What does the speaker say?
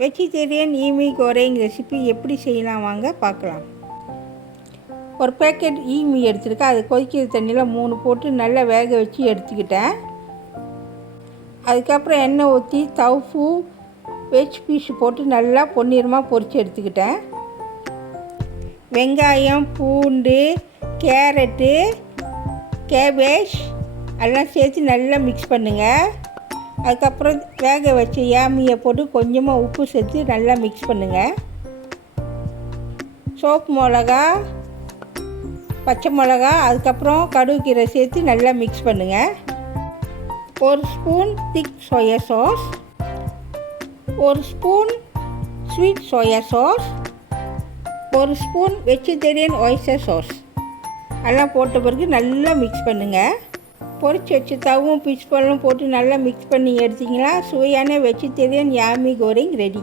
Vegetarian ஈமி goreng recipe எப்படி செய்யலாம் வாங்க பார்க்கலாம். ஒரு பேக்கெட் ஈமி எடுத்துருக்கேன். அது கொதிக்கிற தண்ணியில் 3 போட்டு நல்லா வேக வச்சு எடுத்துக்கிட்டேன். அதுக்கப்புறம் எண்ணெய் ஊற்றி தவுஃபு வெஜ் பீஸ் போட்டு நல்லா பொன்னிறமாக பொரித்து எடுத்துக்கிட்டேன். வெங்காயம், பூண்டு, கேரட்டு, கேபேஜ் எல்லாம் சேர்த்து நல்லா மிக்ஸ் பண்ணுங்கள். அதுக்கப்புறம் வேக வச்ச யாமியை போட்டு கொஞ்சமாக உப்பு சேர்த்து நல்லா மிக்ஸ் பண்ணுங்கள். சோப்பு மிளகா, பச்சை மிளகா, அதுக்கப்புறம் கடுகு கீரை சேர்த்து நல்லா மிக்ஸ் பண்ணுங்கள். 1 spoon thick soya sauce, 1 spoon sweet soya sauce, 1 spoon vegetarian oyster sauce எல்லாம் போட்ட பிறகு நல்லா மிக்ஸ் பண்ணுங்கள். பொரிச்சு வச்சு தவும் பீஸ் பழம் போட்டு நல்லா மிக்ஸ் பண்ணி எடுத்திங்களா சுவையான வெஜிடேரியன் யாமி கோரிங் ரெடி.